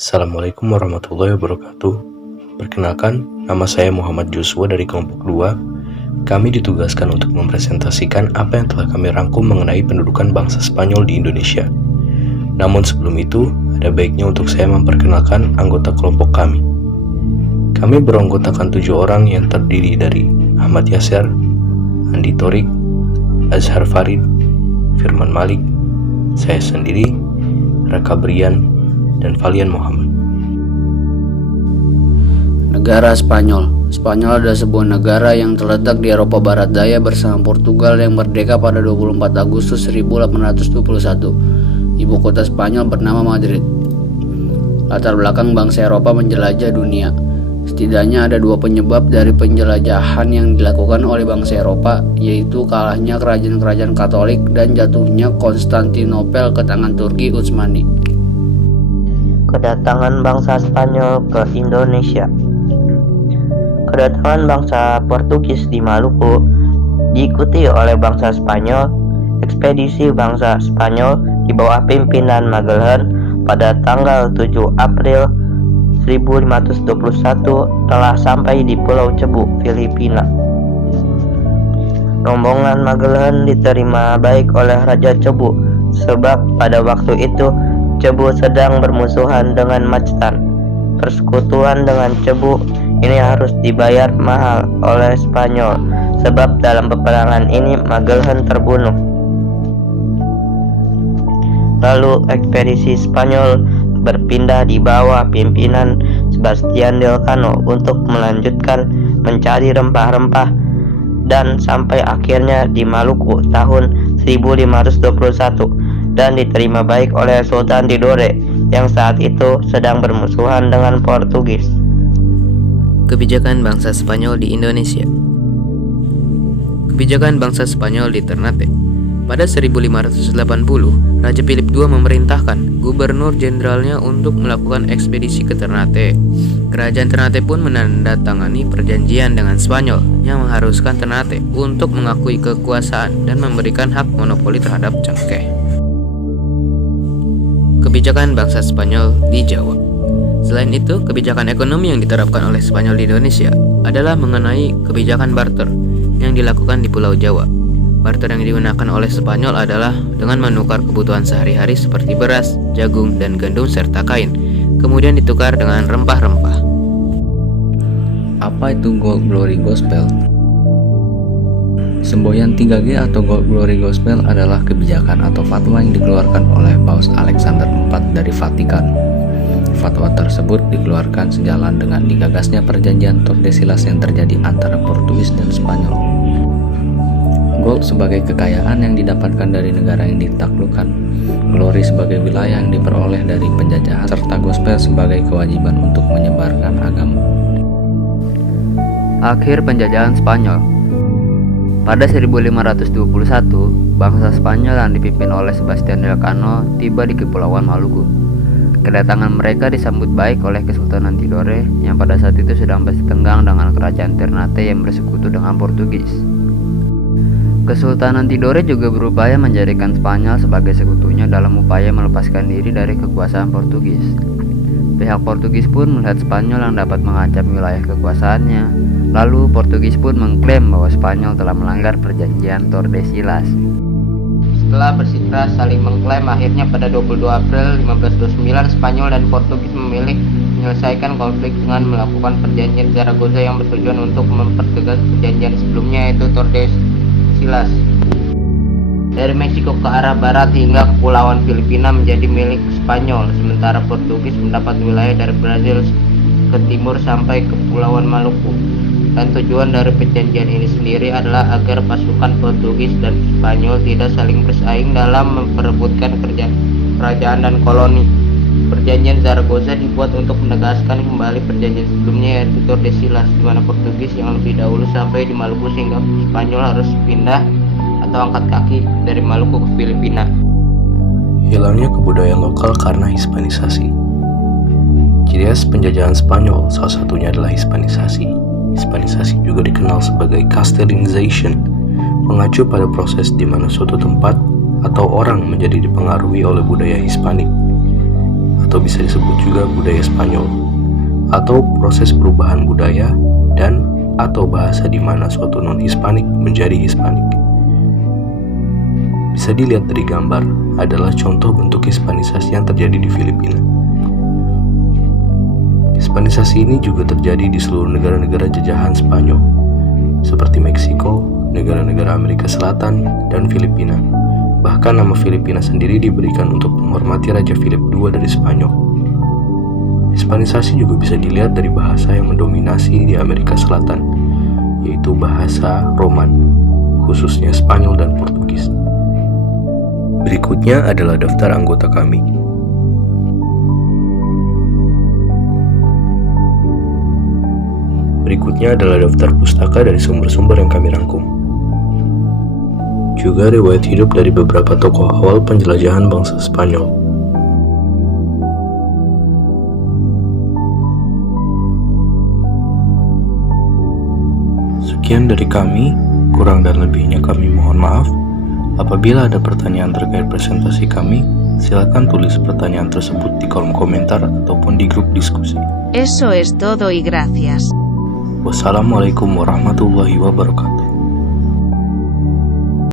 Assalamualaikum warahmatullahi wabarakatuh. Perkenalkan, nama saya Muhammad Joshua dari kelompok 2. Kami ditugaskan untuk mempresentasikan apa yang telah kami rangkum mengenai pendudukan bangsa Spanyol di Indonesia. Namun sebelum itu, ada baiknya untuk saya memperkenalkan anggota kelompok kami. Kami beranggotakan 7 orang yang terdiri dari Ahmad Yasser, Andi Torik, Azhar Farid, Firman Malik, saya sendiri, Raka Brian, dan Valian Muhammad. Negara Spanyol. Spanyol adalah sebuah negara yang terletak di Eropa Barat Daya bersama Portugal yang merdeka pada 24 Agustus 1821. Ibu kota Spanyol bernama Madrid. Latar belakang bangsa Eropa menjelajah dunia. Setidaknya ada 2 penyebab dari penjelajahan yang dilakukan oleh bangsa Eropa, yaitu kalahnya kerajaan-kerajaan Katolik dan jatuhnya Konstantinopel ke tangan Turki Utsmani. Kedatangan bangsa Spanyol ke Indonesia. Kedatangan bangsa Portugis di Maluku diikuti oleh bangsa Spanyol. Ekspedisi bangsa Spanyol di bawah pimpinan Magellan pada tanggal 7 April 1521 telah sampai di Pulau Cebu, Filipina. Rombongan Magellan diterima baik oleh Raja Cebu, sebab pada waktu itu Cebu sedang bermusuhan dengan Mactan. Persekutuan dengan Cebu ini harus dibayar mahal oleh Spanyol, sebab dalam peperangan ini Magellan terbunuh. Lalu ekspedisi Spanyol berpindah di bawah pimpinan Sebastian Elcano untuk melanjutkan mencari rempah-rempah dan sampai akhirnya di Maluku tahun 1521 dan diterima baik oleh Sultan Tidore yang saat itu sedang bermusuhan dengan Portugis. Kebijakan bangsa Spanyol di Indonesia. Kebijakan bangsa Spanyol di Ternate. Pada 1580, Raja Philip II memerintahkan gubernur jenderalnya untuk melakukan ekspedisi ke Ternate. Kerajaan Ternate pun menandatangani perjanjian dengan Spanyol yang mengharuskan Ternate untuk mengakui kekuasaan dan memberikan hak monopoli terhadap cengkeh. Kebijakan bangsa Spanyol di Jawa. Selain itu, kebijakan ekonomi yang diterapkan oleh Spanyol di Indonesia adalah mengenai kebijakan barter yang dilakukan di Pulau Jawa. Barter yang digunakan oleh Spanyol adalah dengan menukar kebutuhan sehari-hari seperti beras, jagung, dan gandum serta kain, kemudian ditukar dengan rempah-rempah. Apa itu Gold Glory Gospel? Semboyan 3G atau Gold Glory Gospel adalah kebijakan atau fatwa yang dikeluarkan oleh Paus Alexander IV dari Vatikan. Fatwa tersebut dikeluarkan sejalan dengan digagasnya perjanjian Tordesillas yang terjadi antara Portugis dan Spanyol. Gold sebagai kekayaan yang didapatkan dari negara yang ditaklukkan, glory sebagai wilayah yang diperoleh dari penjajahan, serta gospel sebagai kewajiban untuk menyebarkan agama. Akhir penjajahan Spanyol. Pada 1521, bangsa Spanyol yang dipimpin oleh Sebastian Elcano tiba di Kepulauan Maluku. Kedatangan mereka disambut baik oleh Kesultanan Tidore yang pada saat itu sedang bersetenggang dengan kerajaan Ternate yang bersekutu dengan Portugis. Kesultanan Tidore juga berupaya menjadikan Spanyol sebagai sekutunya dalam upaya melepaskan diri dari kekuasaan Portugis. Pihak Portugis pun melihat Spanyol yang dapat mengancam wilayah kekuasaannya. Lalu Portugis pun mengklaim bahwa Spanyol telah melanggar perjanjian Tordesillas. Setelah bersikeras saling mengklaim, akhirnya pada 22 April 1529 Spanyol dan Portugis memilih menyelesaikan konflik dengan melakukan perjanjian Zaragoza yang bertujuan untuk mempertegas perjanjian sebelumnya, yaitu Tordesillas. Dari Meksiko ke arah barat hingga kepulauan Filipina menjadi milik Spanyol, sementara Portugis mendapat wilayah dari Brazil ke timur sampai ke Kepulauan Maluku. Dan tujuan dari perjanjian ini sendiri adalah agar pasukan Portugis dan Spanyol tidak saling bersaing dalam memperebutkan kerajaan dan koloni. Perjanjian Zaragoza dibuat untuk menegaskan kembali perjanjian sebelumnya, yaitu Tordesillas, di mana Portugis yang lebih dahulu sampai di Maluku sehingga Spanyol harus pindah atau angkat kaki dari Maluku ke Filipina. Hilangnya kebudayaan lokal karena Hispanisasi. Ciri khas penjajahan Spanyol salah satunya adalah Hispanisasi. Hispanisasi juga dikenal sebagai Castellanization, mengacu pada proses di mana suatu tempat atau orang menjadi dipengaruhi oleh budaya Hispanik atau bisa disebut juga budaya Spanyol, atau proses perubahan budaya dan atau bahasa di mana suatu non-Hispanik menjadi Hispanik. Bisa dilihat dari gambar adalah contoh bentuk hispanisasi yang terjadi di Filipina. Hispanisasi ini juga terjadi di seluruh negara-negara jajahan Spanyol, seperti Meksiko, negara-negara Amerika Selatan, dan Filipina. Bahkan nama Filipina sendiri diberikan untuk menghormati Raja Philip II dari Spanyol. Hispanisasi juga bisa dilihat dari bahasa yang mendominasi di Amerika Selatan, yaitu bahasa Roman, khususnya Spanyol dan Portugis. Berikutnya adalah daftar anggota kami. Berikutnya adalah daftar pustaka dari sumber-sumber yang kami rangkum. Juga riwayat hidup dari beberapa tokoh awal penjelajahan bangsa Spanyol. Sekian dari kami, kurang dan lebihnya kami mohon maaf. Apabila ada pertanyaan terkait presentasi kami, silakan tulis pertanyaan tersebut di kolom komentar ataupun di grup diskusi. Eso es todo y gracias. Wassalamualaikum warahmatullahi wabarakatuh.